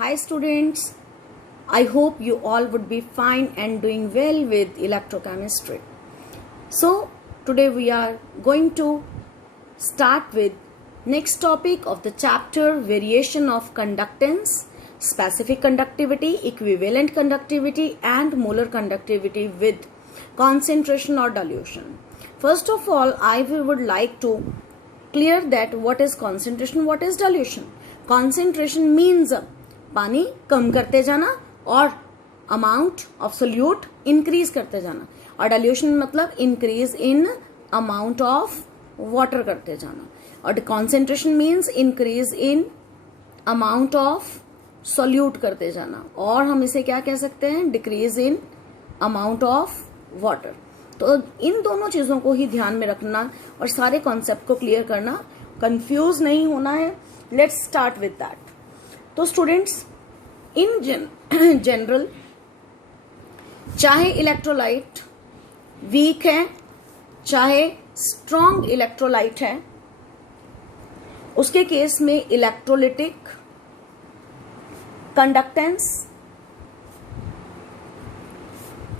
Hi students, I hope you all would be fine and doing well with electrochemistry. So today we are going to start with next topic of the chapter, variation of conductance, specific conductivity, equivalent conductivity and molar conductivity with concentration or dilution. First of all, I would like to clear that what is concentration, what is dilution. Concentration means पानी कम करते जाना और amount of solute increase करते जाना, और dilution मतलब increase in amount of water करते जाना, और concentration means increase in amount of solute करते जाना, और हम इसे क्या कह सकते हैं, decrease in amount of water. तो इन दोनों चीजों को ही ध्यान में रखना और सारे कॉन्सेप्ट को क्लियर करना, कंफ्यूज नहीं होना है. Let's start with that. तो स्टूडेंट्स, इन जनरल चाहे इलेक्ट्रोलाइट वीक है चाहे स्ट्रॉन्ग इलेक्ट्रोलाइट है, उसके केस में electrolytic conductance,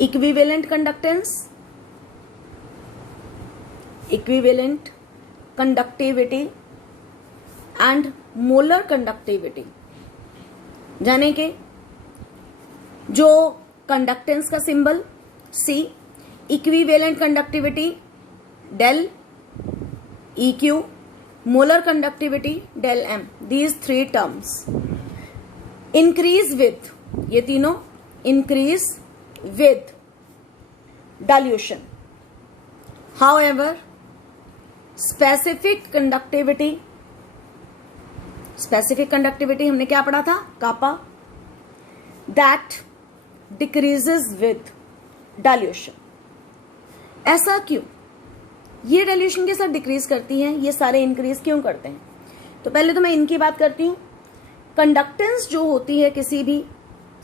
equivalent conductance, equivalent conductivity and molar conductivity, जाने के जो कंडक्टेंस का symbol C, equivalent conductivity del EQ, molar conductivity del M. These three terms increase with, ये तीनों increase with dilution. However specific conductivity हमने क्या पढ़ा था, kappa, that decreases with dilution. ऐसा क्यों, ये डाइल्यूशन के साथ डिक्रीज करती हैं, ये सारे इंक्रीज क्यों करते हैं? तो पहले तो मैं इनकी बात करती हूं. कंडक्टेंस जो होती है किसी भी,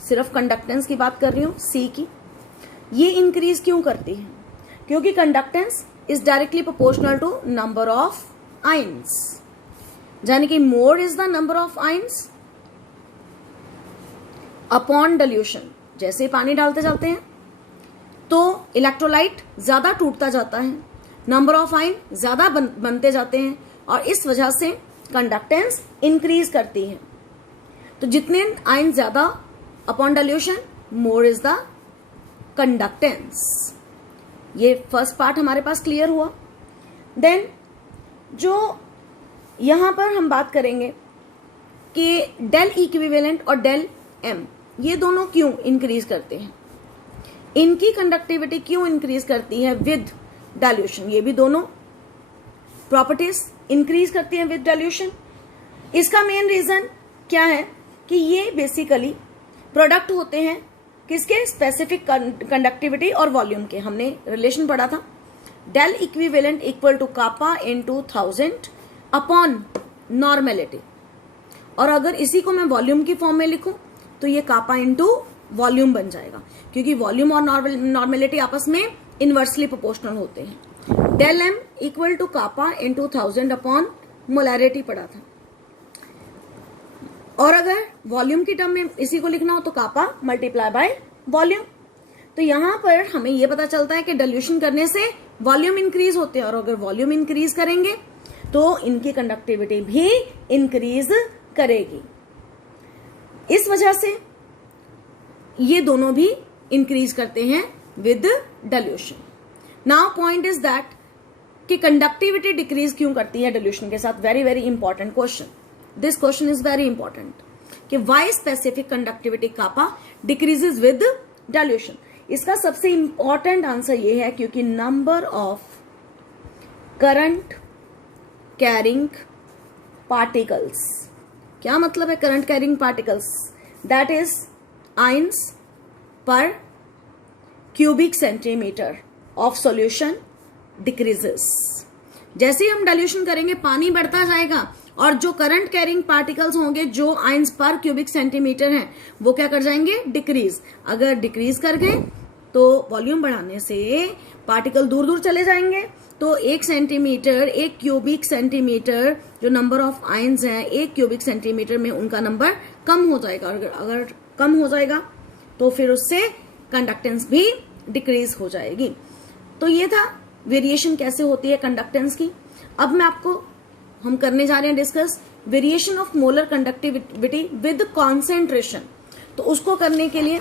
सिर्फ कंडक्टेंस की बात कर रही हूं, C की, ये इंक्रीज क्यों करती है? क्योंकि conductance is directly proportional to number of ions, यानी कि more is the number of ions upon dilution. जैसे पानी डालते जाते हैं तो इलेक्ट्रोलाइट ज्यादा टूटता जाता है, नंबर ऑफ आयन ज्यादा बनते जाते हैं, और इस वजह से कंडक्टेंस इंक्रीज करती है. तो जितने आयन ज्यादा upon dilution, more is the conductance. ये फर्स्ट पार्ट हमारे पास क्लियर हुआ. देन जो यहां पर हम बात करेंगे कि डेल इक्विवेलेंट और डेल M, ये दोनों क्यों इंक्रीज करते हैं, इनकी कंडक्टिविटी क्यों इंक्रीज करती है विद डाइल्यूशन. ये भी दोनों प्रॉपर्टीज इंक्रीज करती हैं विद डाइल्यूशन. इसका मेन रीजन क्या है कि ये बेसिकली प्रोडक्ट होते हैं किसके, स्पेसिफिक कंडक्टिविटी और वॉल्यूम के. हमने रिलेशन पढ़ा था, del equivalent equal to kappa into 1000 upon normality, और अगर इसी को मैं वॉल्यूम की फॉर्म में लिखूं तो ये कापा इनटू वॉल्यूम बन जाएगा, क्योंकि वॉल्यूम और नॉर्मेलिटी आपस में इनवर्सली प्रोपोर्शनल होते हैं. Del M equal to kappa into 1000 upon molarity पढ़ा था, और अगर वॉल्यूम की टर्म में इसी को लिखना हो तो कापा मल्टीप्लाई बाय वॉल्यूम. तो यहां पर हमें यह पता चलता है कि डाइल्यूशन करने से वॉल्यूम इंक्रीज होते हैं, और अगर वॉल्यूम इंक्रीज करेंगे तो इनकी कंडक्टिविटी भी इंक्रीज करेगी. इस वजह से ये दोनों भी इंक्रीज करते हैं with dilution. Now point is that कि कंडक्टिविटी डिक्रीज क्यों करती है डाइल्यूशन के साथ. Very very important question, this question is very important कि why specific conductivity kappa decreases with dilution. इसका सबसे इंपॉर्टेंट आंसर ये है क्योंकि number of current carrying particles, क्या मतलब है current carrying particles, that is ions per cubic centimetre of solution decreases. जैसे ही हम डाइल्यूशन करेंगे पानी बढ़ता जाएगा, और जो करंट कैरिंग पार्टिकल्स होंगे जो आयंस पर क्यूबिक सेंटीमीटर हैं वो क्या कर जाएंगे, डिक्रीज. अगर डिक्रीज कर गए तो वॉल्यूम बढ़ाने से पार्टिकल दूर दूर चले जाएंगे, तो 1 सेंटीमीटर, 1 क्यूबिक सेंटीमीटर जो नंबर ऑफ आयंस हैं 1 क्यूबिक सेंटीमीटर में, उनका नंबर कम हो जाएगा। अगर कम हो जाएगा तो फिर उससे कंडक्टेंस भी डिक्रीज हो जाएगी। तो ये था वेरिएशन कैसे होती है कंडक्टेंस की। अब हम करने जा रहे हैं discuss variation of molar conductivity with concentration. तो उसको करने के लिए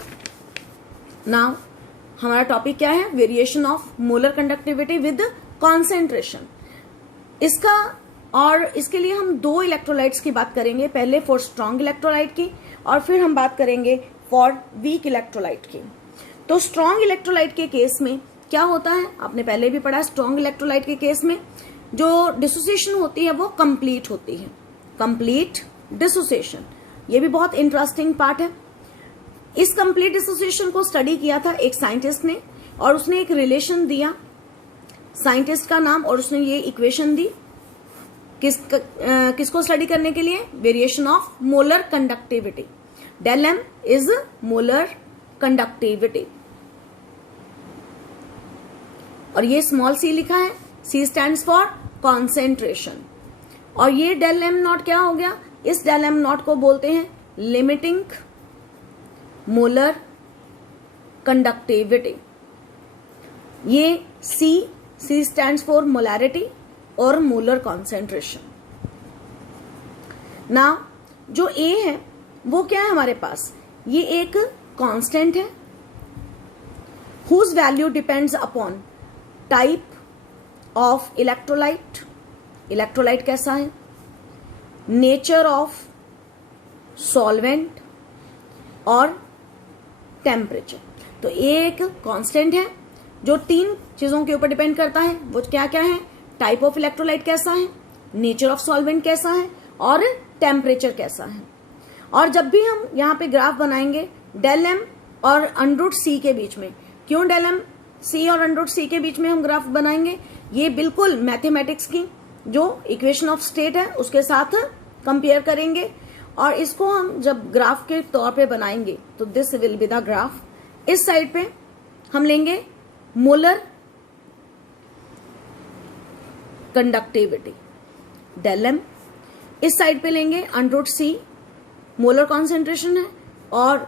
नाउ हमारा टॉपिक क्या है, variation of molar conductivity with concentration. इसके लिए हम 2 इलेक्ट्रोलाइट्स की बात करेंगे, पहले फॉर स्ट्रॉन्ग इलेक्ट्रोलाइट की और फिर हम बात करेंगे फॉर वीक इलेक्ट्रोलाइट की। तो स्ट्रॉन्ग इलेक्ट्रोलाइट के केस में क्या होता है, आपने पहले भी पढ़ा, स्ट्रॉन्ग इलेक्ट्रोलाइट के केस में जो डिसोसिएशन होती है वो कंप्लीट होती है, कंप्लीट डिसोसिएशन। ये भी बहुत इंटरेस्टिंग पार्ट है। इस कंप्लीट डिसोसिएशन को स्टडी किया था एक साइंटिस्ट ने, और उसने एक रिलेशन दिया, साइंटिस्ट का नाम, और उसने ये इक्वेशन दी किसको स्टडी करने के लिए, variation of molar conductivity. Del M is molar conductivity, और ये स्मॉल सी लिखा है, सी स्टैंड्स फॉर कॉन्सेंट्रेशन। और ये डेल एम नॉट क्या हो गया, इस डेल एम नॉट को बोलते हैं लिमिटिंग मोलर कंडक्टिविटी। ये सी स्टैंड्स फॉर मोलैरिटी और मोलर कॉन्सेंट्रेशन। ना जो ए है वो क्या है हमारे पास, ये एक कांस्टेंट है whose value depends upon type of electrolyte, electrolyte कैसा है, नेचर ऑफ सॉल्वेंट और टेम्परेचर। तो एक कांस्टेंट है जो 3 चीजों के ऊपर डिपेंड करता है, वो क्या क्या है, टाइप ऑफ इलेक्ट्रोलाइट कैसा है, नेचर ऑफ सॉल्वेंट कैसा है और टेम्परेचर कैसा है। और जब भी हम यहाँ पे ग्राफ बनाएंगे डेल एम और अंडर सी के बीच में, क्यों डेल एम सी और अंडर सी के बीच में हम ग्राफ बनाएंगे, ये बिल्कुल मैथमेटिक्स की जो इक्वेशन ऑफ स्टेट है उसके साथ कंपेयर करेंगे, और इसको हम जब ग्राफ के तौर पे बनाएंगे तो this will be the graph. इस साइड पे हम लेंगे मोलर कंडक्टिविटी डेल एम, इस साइड पे लेंगे अंडर सी, मोलर कॉन्सेंट्रेशन है, और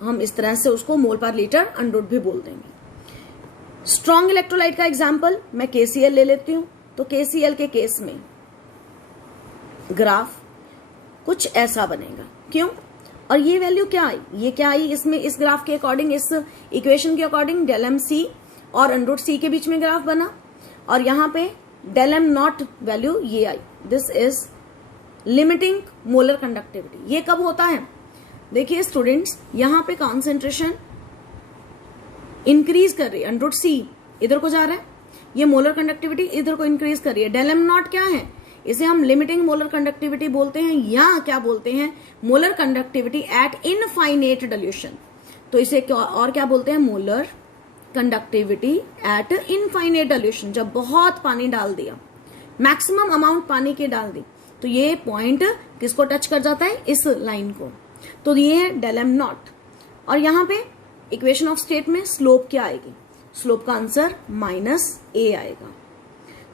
हम इस तरह से उसको मोल पर लीटर अंडर भी बोल देंगे। स्ट्रॉन्ग इलेक्ट्रोलाइट का एग्जांपल मैं KCl ले लेती हूं। तो KCl के केस में ग्राफ कुछ ऐसा बनेगा, क्यों, और ये वैल्यू क्या आई, ये क्या आई इसमें, इस ग्राफ के अकॉर्डिंग, इस इक्वेशन के अकॉर्डिंग डेल एम सी और अंडर सी के बीच में ग्राफ बना, और यहां पे डेल एम नॉट वैल्यू ये आई। This is limiting molar conductivity. ये कब होता है, देखिए स्टूडेंट्स, यहां पे कॉन्सेंट्रेशन इंक्रीज कर रही है, अंडर सी इधर को जा रहा है, ये मोलर कंडक्टिविटी इधर को इंक्रीज कर रही है। डेल एम नॉट क्या है, इसे हम लिमिटिंग मोलर कंडक्टिविटी बोलते हैं, या क्या बोलते हैं, molar conductivity eight infinite dilution. तो इसे और क्या बोलते हैं, molar conductivity eight infinite dilution. जब बहुत पानी डाल दिया, मैक्सिमम अमाउंट पानी की डाल दी, तो ये पॉइंट किसको टच कर जाता है, इस लाइन को। तो ये है डेल एम नॉट। और यहां पे इक्वेशन ऑफ स्टेट में स्लोप क्या आएगी, स्लोप का आंसर -a आएगा।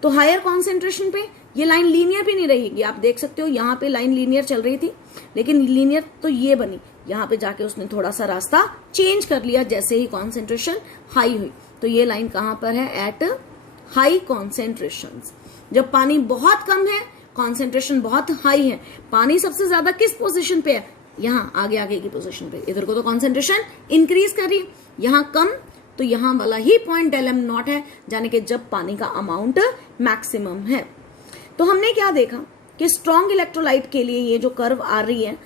तो हायर कॉन्सेंट्रेशन पे ये लाइन लीनियर भी नहीं रहेगी, आप देख सकते हो यहाँ पे लाइन लीनियर चल रही थी, लेकिन लीनियर तो ये बनी, यहाँ पे जाके उसने थोड़ा सा रास्ता चेंज कर लिया जैसे ही कॉन्सेंट्रेशन हाई हुई। तो ये लाइन कहां पर है, एट हाई कॉन्सेंट्रेशन। जब पानी बहुत कम है, कॉन्सेंट्रेशन बहुत हाई है, पानी सबसे ज्यादा किस पोजीशन पे है, यहाँ आगे आगे की पोजीशन पे, इधर को तो कॉन्सेंट्रेशन इंक्रीज कर रही है, यहाँ कम, तो यहाँ वाला ही पॉइंट डेल एम नॉट है, यानी कि जब पानी का अमाउंट मैक्सिमम है। तो हमने क्या देखा कि स्ट्रॉन्ग इलेक्ट्रोलाइट के लिए ये जो कर्व आ रही है,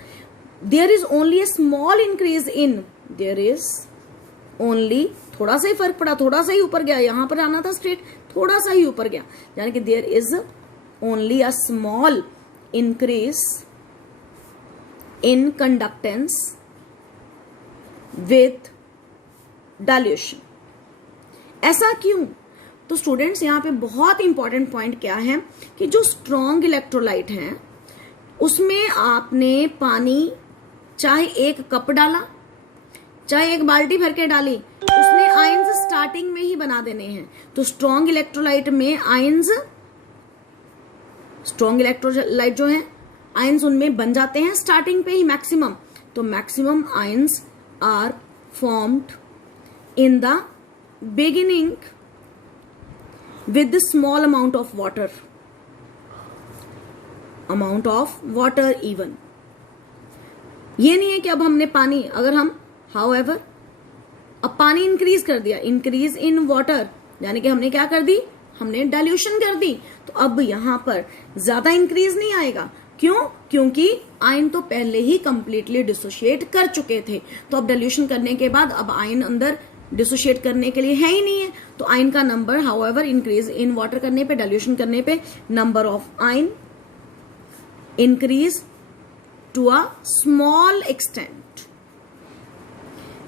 there is only a small increase in, there is only, थोड़ा सा ही फर्क पड़ा, थोड़ा सा ही ऊपर गया, यहां पर आना था स्ट्रेट, थोड़ा सा ही ऊपर गया, यानी कि there is only a small increase in conductance with dilution. ऐसा क्यों, तो स्टूडेंट्स यहाँ पे बहुत इंपॉर्टेंट पॉइंट क्या है कि जो स्ट्रॉन्ग इलेक्ट्रोलाइट है उसमें आपने पानी चाहे 1 कप डाला, चाहे 1 बाल्टी भर के डाली, उसने स्टार्टिंग में ही बना देने हैं। तो स्ट्रॉन्ग इलेक्ट्रोलाइट में आयंस, स्ट्रॉन्ग इलेक्ट्रोलाइट जो है आयंस उनमें बन जाते हैं स्टार्टिंग पे ही मैक्सिमम। तो maximum ions are formed in the beginning with the small amount of water even। ये नहीं है कि अब हमने पानी, अगर हम however अब पानी इंक्रीज कर दिया, इंक्रीज इन वाटर, यानी कि हमने क्या कर दी, हमने डाइल्यूशन कर दी, तो अब यहां पर ज्यादा इंक्रीज नहीं आएगा। क्यों? क्योंकि आयन तो पहले ही कंप्लीटली डिसोशिएट कर चुके थे। तो अब डाइल्यूशन करने के बाद अब आयन अंदर डिसोशिएट करने के लिए है ही नहीं है, तो आयन का number however increase in water करने पे, डाइल्यूशन करने पे number of ion increase to a small extent.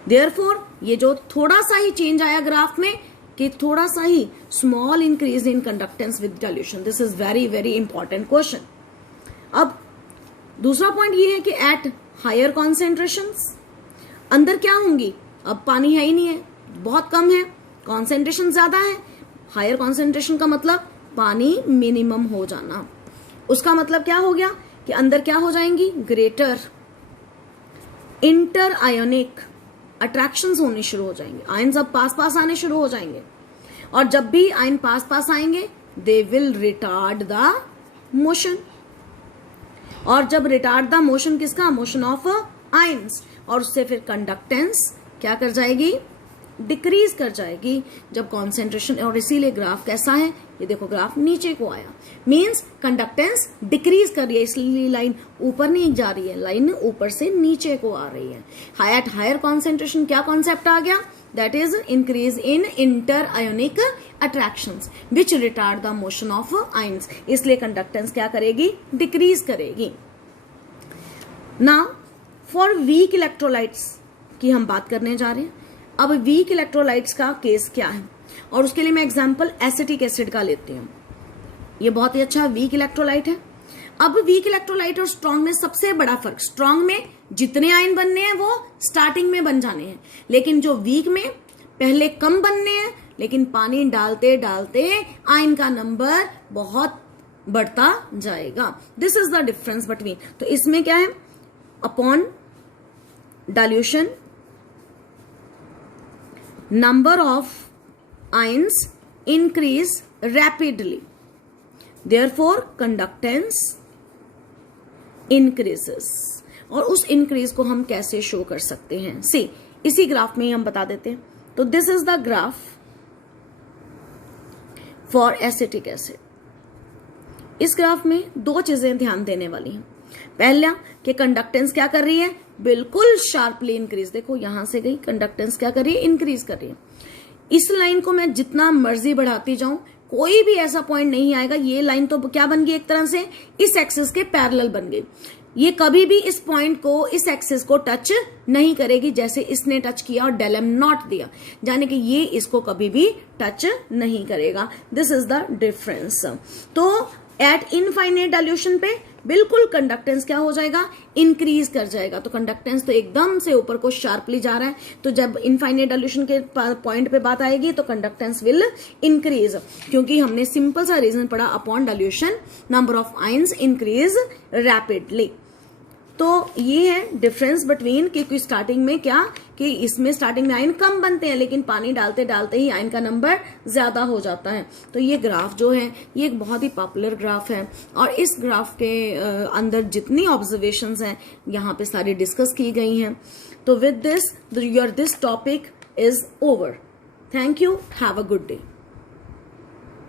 Therefore ये जो थोड़ा सा ही चेंज आया ग्राफ में कि थोड़ा सा ही small increase in conductance with dilution, this is very very important question. अब दूसरा पॉइंट ये है कि एट हायर कॉन्सेंट्रेशंस अंदर क्या होंगी, अब पानी है ही नहीं है, बहुत कम है, कॉन्सेंट्रेशन ज्यादा है। हायर कॉन्सेंट्रेशन का मतलब पानी मिनिमम हो जाना, उसका मतलब क्या हो गया कि अंदर क्या हो जाएंगी, ग्रेटर इंटर आयोनिक अट्रैक्शंस होने शुरू हो जाएंगे, आयन अब पास पास आने शुरू हो जाएंगे, और जब भी आयन पास पास आएंगे they will retard the motion, और जब रिटार्ड द मोशन किसका, मोशन ऑफ आयंस, और उससे फिर कंडक्टेंस क्या कर जाएगी, डिक्रीज कर जाएगी जब कॉन्सेंट्रेशन, और इसीलिए ग्राफ कैसा है, ये देखो ग्राफ नीचे को आया, मींस कंडक्टेंस डिक्रीज कर रही है, इसलिए लाइन ऊपर नहीं जा रही है, लाइन ऊपर से नीचे को आ रही है। एट हायर कॉन्सेंट्रेशन क्या कॉन्सेप्ट आ गया, that is increase in inter ionic attractions which retard the motion of ions, इसलिए कंडक्टेंस क्या करेगी, डिक्रीज करेगी। नाउ फॉर वीक इलेक्ट्रोलाइट्स की हम बात करने जा रहे हैं। अब वीक इलेक्ट्रोलाइट्स का केस क्या है, और उसके लिए मैं एग्जांपल एसिटिक एसिड का लेती हूँ। ये बहुत ही अच्छा वीक इलेक्ट्रोलाइट है। अब वीक इलेक्ट्रोलाइट और स्ट्रॉन्ग में सबसे बड़ा फर्क, स्ट्रॉन्ग में जितने आयन बनने हैं वो स्टार्टिंग में बन जाने हैं, लेकिन जो वीक में पहले कम बनने हैं, लेकिन पानी डालते डालते आयन का नंबर बहुत बढ़ता जाएगा। This is the difference between. तो इसमें क्या है, upon dilution number of ions increase rapidly, therefore conductance increases। और उस इंक्रीज को हम कैसे शो कर सकते हैं, सी इसी ग्राफ में ही हम बता देते हैं। तो this is the graph for acetic acid. इस ग्राफ में दो चीजें ध्यान देने वाली हैं। पहला कि कंडक्टेंस क्या कर रही है, बिल्कुल शार्पली इंक्रीज, देखो यहां से गई, कंडक्टेंस क्या कर रही है, इंक्रीज कर रही है। इस लाइन को मैं जितना मर्जी बढ़ाती जाऊं कोई भी ऐसा पॉइंट नहीं आएगा, ये लाइन तो क्या बन गई, एक तरह से इस एक्सिस के पैरेलल बन गई, ये कभी भी इस पॉइंट को, इस एक्सिस को टच नहीं करेगी, जैसे इसने टच किया और डेल एम नॉट दिया, यानी कि ये इसको कभी भी टच नहीं करेगा। This is the difference. तो एट इनफाइनाइट डाइल्यूशन पे बिल्कुल कंडक्टेंस क्या हो जाएगा, इंक्रीज कर जाएगा। तो कंडक्टेंस तो एकदम से ऊपर को शार्पली जा रहा है, तो जब इनफाइनाइट डाइल्यूशन के पॉइंट पे बात आएगी तो कंडक्टेंस विल इंक्रीज, क्योंकि हमने सिंपल सा रीजन पढ़ा, upon dilution number of ions increase rapidly. तो ये है डिफरेंस बिटवीन, क्योंकि स्टार्टिंग में क्या कि इसमें स्टार्टिंग में आयन कम बनते हैं, लेकिन पानी डालते डालते ही आयन का नंबर ज्यादा हो जाता है। तो ये ग्राफ जो है ये एक बहुत ही पॉपुलर ग्राफ है, और इस ग्राफ के अंदर जितनी ऑब्जर्वेशंस हैं यहाँ पे सारी डिस्कस की गई हैं। तो with this your this topic is over. Thank you, have a good day.